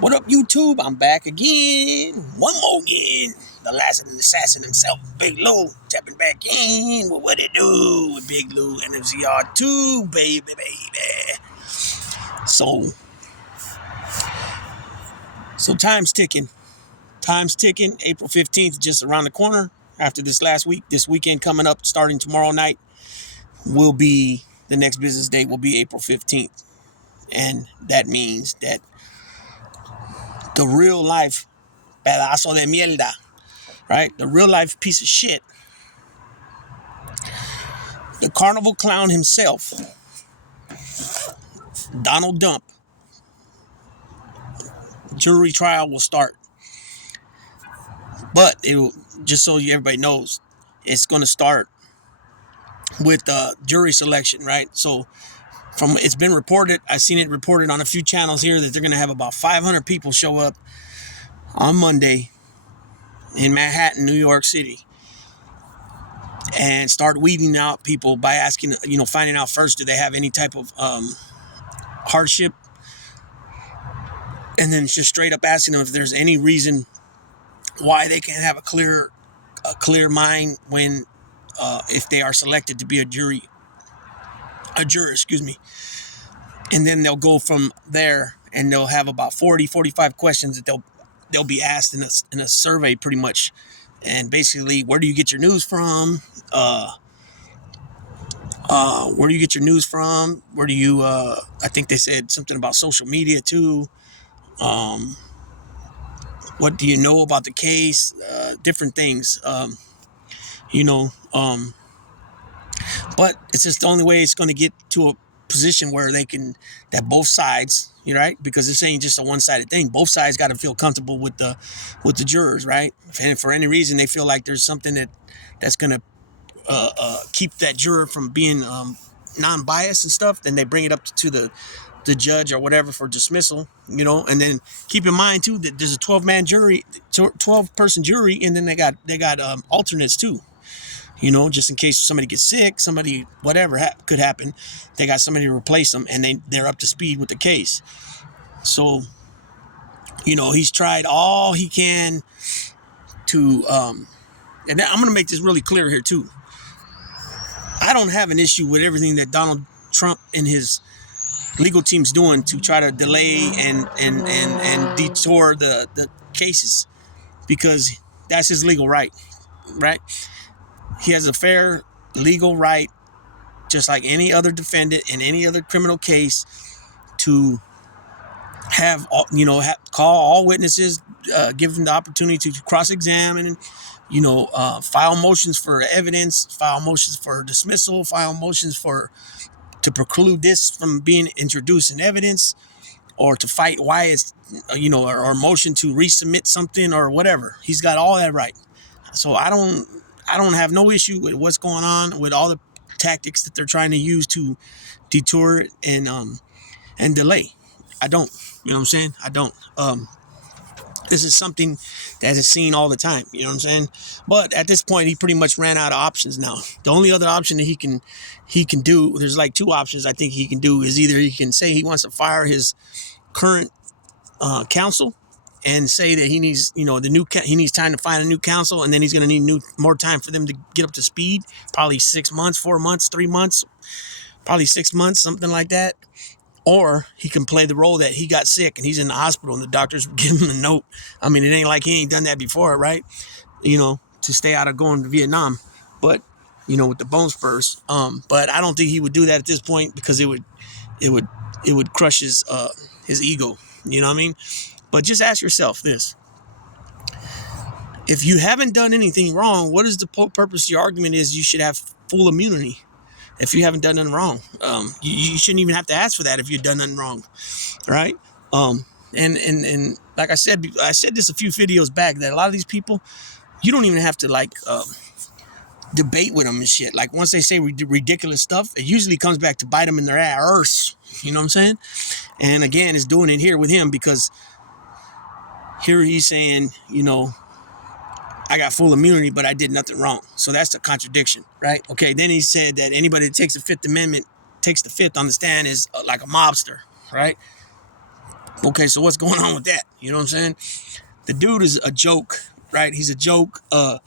What up, YouTube? I'm back again. One more again. The last assassin himself, Big Lou, tapping back in with what it do with Big Lou and FZR2, baby. So time's ticking. Time's ticking. April 15th, just around the corner. After this last week, this weekend coming up, starting tomorrow night, will be the next business day. Will be April 15th, and that means that the real life pedazo de mierda, right? The real life piece of shit, the Carnival clown himself, Donald Dump, jury trial will start. But it will, just so everybody knows, it's going to start with jury selection, right? So it's been reported, I've seen it reported on a few channels here that they're going to have about 500 people show up on Monday in Manhattan, New York City, and start weeding out people by asking, finding out first, do they have any type of hardship, and then just straight up asking them if there's any reason why they can't have a clear mind when if they are selected to be a juror, and then they'll go from there, and they'll have about 45 questions that they'll be asked in a survey, pretty much, and basically, where do you get your news from? Where do you get your news from? Where do you? I think they said something about social media too. What do you know about the case? Different things. But it's just the only way it's going to get to a position where that both sides, right? Because this ain't just a one-sided thing. Both sides got to feel comfortable with the jurors, right? And for any reason they feel like there's something that's going to keep that juror from being non-biased and stuff, then they bring it up to the judge or whatever for dismissal, and then keep in mind too that there's a 12-person jury, and then they got alternates too, just in case somebody gets sick, somebody, whatever could happen, they got somebody to replace them, and they're up to speed with the case. So, he's tried all he can to, and I'm going to make this really clear here too. I don't have an issue with everything that Donald Trump and his legal team's doing to try to delay and detour the cases, because that's his legal right? He has a fair legal right, just like any other defendant in any other criminal case, to have, call all witnesses, give them the opportunity to cross-examine, file motions for evidence, file motions for dismissal, file motions to preclude this from being introduced in evidence, or to fight why it's, or motion to resubmit something or whatever. He's got all that right. So I don't have no issue with what's going on with all the tactics that they're trying to use to detour and delay. I don't. You know what I'm saying? I don't. This is something that is seen all the time. You know what I'm saying? But at this point, he pretty much ran out of options now. The only other option that he can do, there's like two options I think he can do, is either he can say he wants to fire his current counsel and say that he needs, he needs time to find a new counsel, and then he's going to need more time for them to get up to speed, probably 6 months, 4 months, 3 months, probably 6 months, something like that. Or he can play the role that he got sick and he's in the hospital and the doctors give him a note. I mean, it ain't like he ain't done that before, right? To stay out of going to Vietnam, but with the bone spurs. But I don't think he would do that at this point, because it would crush his ego. You know what I mean? But just ask yourself this: if you haven't done anything wrong, what is the purpose of your argument? Is you should have full immunity if you haven't done nothing wrong. You shouldn't even have to ask for that if you've done nothing wrong, right? And like I said this a few videos back, that a lot of these people, you don't even have to debate with them and shit. Like, once they say ridiculous stuff, it usually comes back to bite them in their ass. You know what I'm saying? And again, it's doing it here with him, because here he's saying, I got full immunity, but I did nothing wrong. So that's a contradiction, right? Okay, then he said that anybody that takes the Fifth Amendment, takes the Fifth on the stand, is like a mobster, right? Okay, so what's going on with that? You know what I'm saying? The dude is a joke, right? He's a joke. You know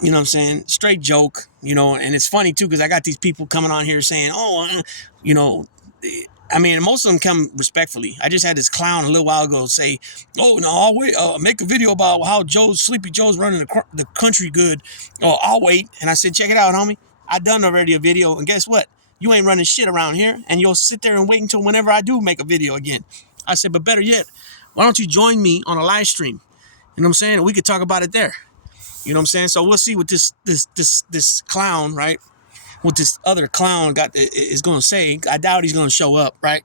what I'm saying? Straight joke, you know, and it's funny too because I got these people coming on here saying, oh, you know, I mean, most of them come respectfully. I just had this clown a little while ago say, oh, no, I'll wait, make a video about how Sleepy Joe's running the country good. Oh, I'll wait. And I said, check it out, homie. I done already a video, and guess what? You ain't running shit around here, and you'll sit there and wait until whenever I do make a video again. I said, but better yet, why don't you join me on a live stream? You know what I'm saying? We could talk about it there. You know what I'm saying? So we'll see what this clown, right? What this other clown is going to say. I doubt he's going to show up, right?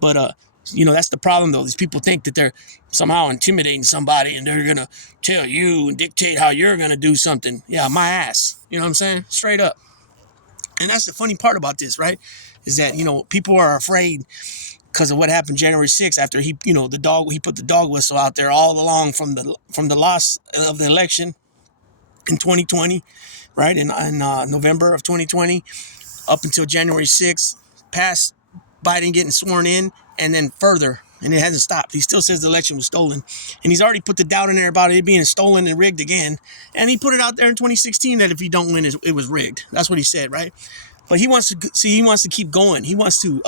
But you know, that's the problem though. These people think that they're somehow intimidating somebody and they're going to tell you and dictate how you're going to do something. Yeah, my ass. You know what I'm saying? Straight up. And that's the funny part about this, right? Is that, you know, people are afraid because of what happened January 6th after he, you know, he put the dog whistle out there all along from the loss of the election in 2020, right? In November of 2020 up until January 6th, past Biden getting sworn in, and then further, and it hasn't stopped. He still says the election was stolen, and he's already put the doubt in there about it being stolen and rigged again, and he put it out there in 2016 that if he don't win, it was rigged. That's what he said, right? But he wants to keep going. He wants to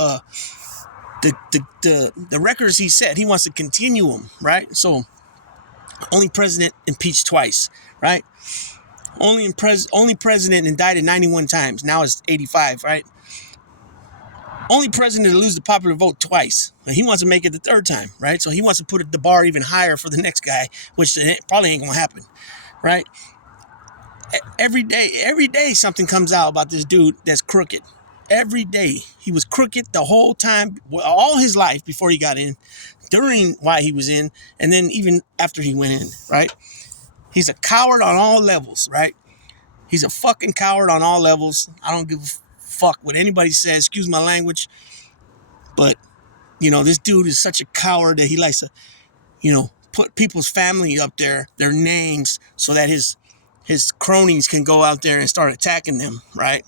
the records he set. He wants to continue them, right? So only president impeached twice, right? Only president indicted 91 times. Now it's 85, right? Only president to lose the popular vote twice. He wants to make it the third time, right? So he wants to put the bar even higher for the next guy, which probably ain't gonna happen, right? Every day something comes out about this dude that's crooked. Every day he was crooked the whole time, all his life before he got in, during why he was in, and then even after he went in, right? He's a coward on all levels, right? He's a fucking coward on all levels. I don't give a fuck what anybody says. Excuse my language. But, you know, this dude is such a coward that he likes to, you know, put people's family up there, their names, so that his cronies can go out there and start attacking them, right?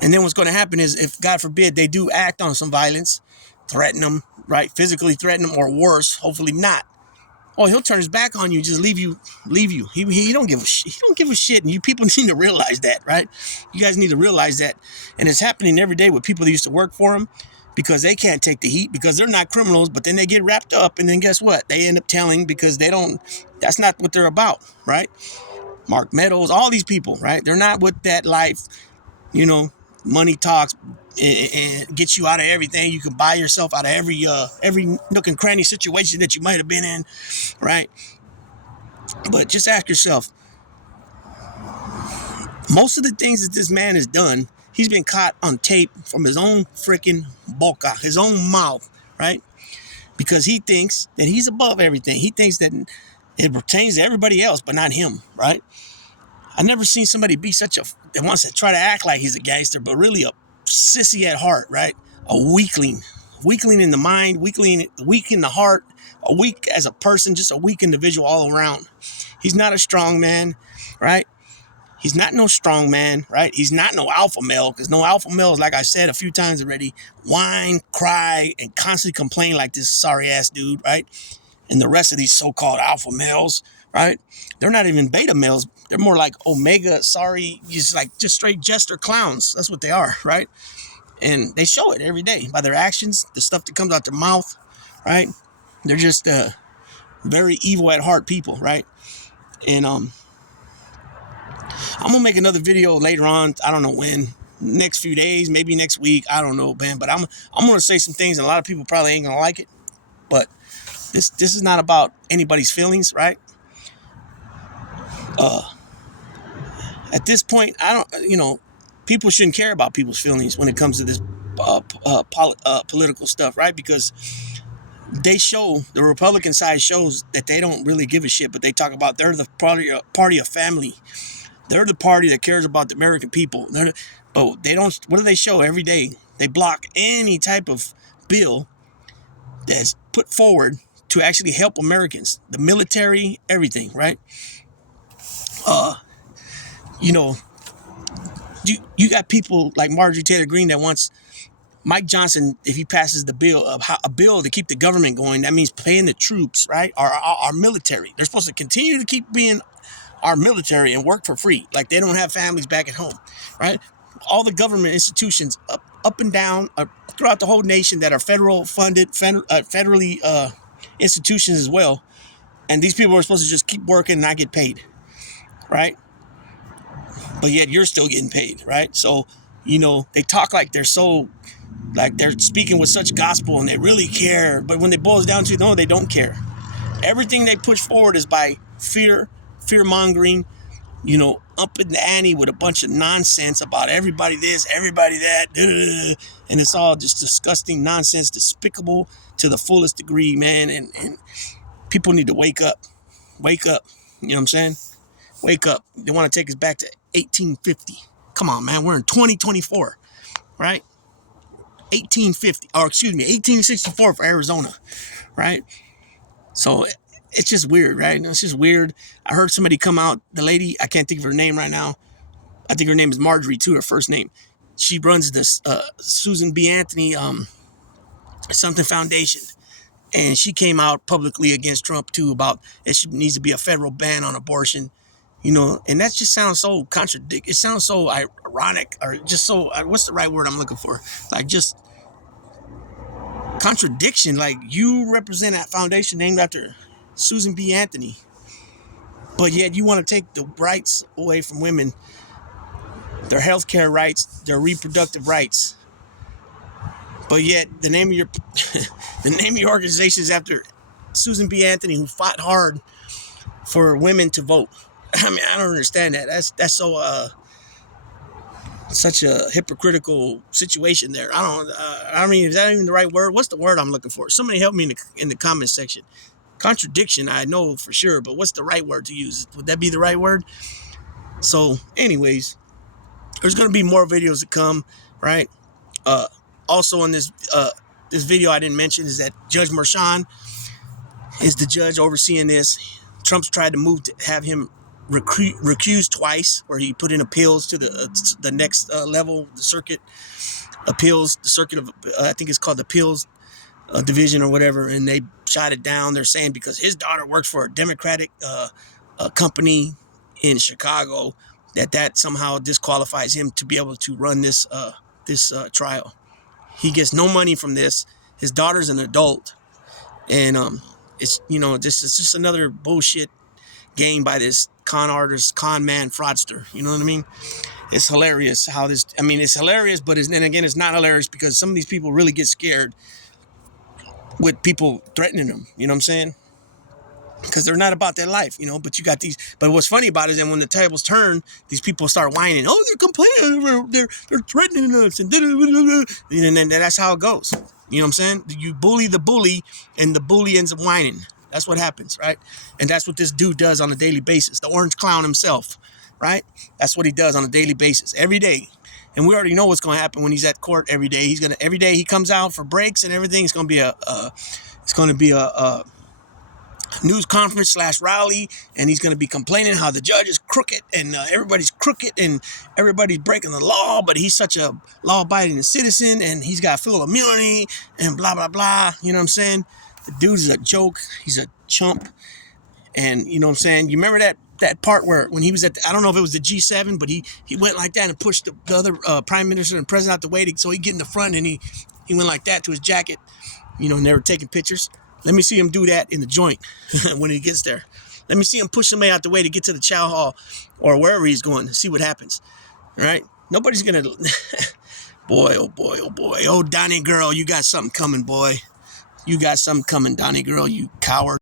And then what's going to happen is if, God forbid, they do act on some violence, threaten them, right? Physically threaten them or worse, hopefully not. Oh, he'll turn his back on you, just leave you. He don't give a shit. He don't give a shit, and you people need to realize that, right? You guys need to realize that, and it's happening every day with people that used to work for him because they can't take the heat because they're not criminals, but then they get wrapped up, and then guess what? They end up telling because they don't. That's not what they're about, right? Mark Meadows, all these people, right? They're not with that life, you know. Money talks and gets you out of everything. You can buy yourself out of every nook and cranny situation that you might have been in, right? But just ask yourself, most of the things that this man has done, he's been caught on tape from his own freaking boca, his own mouth, right? Because he thinks that he's above everything. He thinks that it pertains to everybody else, but not him, right? I've never seen somebody be that wants to try to act like he's a gangster, but really a sissy at heart, right? A weakling in the mind, weak in the heart, a weak as a person, just a weak individual all around. He's not a strong man, right? He's not no strong man, right? He's not no alpha male, because no alpha males, like I said a few times already, whine, cry, and constantly complain like this sorry ass dude, right? And the rest of these so-called alpha males, right? They're not even beta males. They're more like omega, just straight jester clowns. That's what they are, right? And they show it every day by their actions, the stuff that comes out their mouth, right? They're just very evil at heart people, right? And I'm gonna make another video later on. I don't know when, next few days, maybe next week. I don't know, man. But I'm gonna say some things, and a lot of people probably ain't gonna like it. But this is not about anybody's feelings, right? At this point, people shouldn't care about people's feelings when it comes to this political stuff, right? Because the Republican side shows that they don't really give a shit, but they talk about they're the party of family. They're the party that cares about the American people. But they don't. What do they show every day? They block any type of bill that's put forward to actually help Americans, the military, everything, right? You got people like Marjorie Taylor Greene that wants Mike Johnson, if he passes the bill of a bill to keep the government going, that means paying the troops, right? Our military. They're supposed to continue to keep being our military and work for free, like they don't have families back at home, right? All the government institutions up and down throughout the whole nation that are federal funded, federally institutions as well. And these people are supposed to just keep working and not get paid, right? But yet you're still getting paid, right? So, they talk like they're so, like they're speaking with such gospel and they really care. But when it boils down to, no, they don't care. Everything they push forward is by fear mongering, up in the ante with a bunch of nonsense about everybody this, everybody that, and it's all just disgusting nonsense, despicable to the fullest degree, man. And people need to wake up. Wake up. You know what I'm saying? Wake up. They want to take us back to 1850. Come on, man. We're in 2024, right? 1864 for Arizona, right? So it's just weird, right? It's just weird. I heard somebody come out, the lady, I can't think of her name right now. I think her name is Marjorie too, her first name. She runs this Susan B. Anthony something foundation. And she came out publicly against Trump too about it needs to be a federal ban on abortion. And that just sounds so contradictory. It sounds so ironic, or just so, what's the right word I'm looking for? Like just contradiction. Like you represent that foundation named after Susan B. Anthony, but yet you want to take the rights away from women, their healthcare rights, their reproductive rights. But yet the name of your organization is after Susan B. Anthony, who fought hard for women to vote. I mean, I don't understand that. That's so such a hypocritical situation there. I mean, is that even the right word? What's the word I'm looking for? Somebody help me in the comment section. Contradiction, I know for sure, but what's the right word to use? Would that be the right word? So, anyways, there's going to be more videos to come, right? Also, in this video I didn't mention is that Judge Merchan is the judge overseeing this. Trump's tried to move to have him recused twice, where he put in appeals to the next level, the circuit appeals, the circuit of I think it's called the appeals division or whatever, and they shot it down. They're saying because his daughter works for a Democratic company in Chicago, that somehow disqualifies him to be able to run this trial. He gets no money from this. His daughter's an adult, and it's it's just another bullshit game by this con artist, con man, fraudster. You know what I mean? It's hilarious how this. I mean, it's hilarious, but then again, it's not hilarious because some of these people really get scared with people threatening them. You know what I'm saying? Because they're not about their life, but you got these. But what's funny about it is that when the tables turn, these people start whining. Oh, they're complaining. They're threatening us, and then that's how it goes. You know what I'm saying? You bully the bully, and the bully ends up whining. That's what happens, right? And that's what this dude does on a daily basis. The orange clown himself, right? That's what he does on a daily basis, every day. And we already know what's going to happen when he's at court every day. Every day he comes out for breaks and everything. It's going to be a news conference / rally, and he's going to be complaining how the judge is crooked and everybody's crooked and everybody's breaking the law, but he's such a law-abiding citizen and he's got full immunity and blah, blah, blah. You know what I'm saying? The dude is a joke. He's a chump. And you know what I'm saying? You remember that part where when he was at I don't know if it was the G7, but he went like that and pushed the other prime minister and president out the way so he get in the front, and he went like that to his jacket. And they were taking pictures. Let me see him do that in the joint when he gets there. Let me see him push somebody out the way to get to the chow hall or wherever he's going. See what happens. All right? Nobody's going to... Boy, oh boy, oh boy. Oh, Donnie girl, you got something coming, boy. You got something coming, Donnie girl, you coward.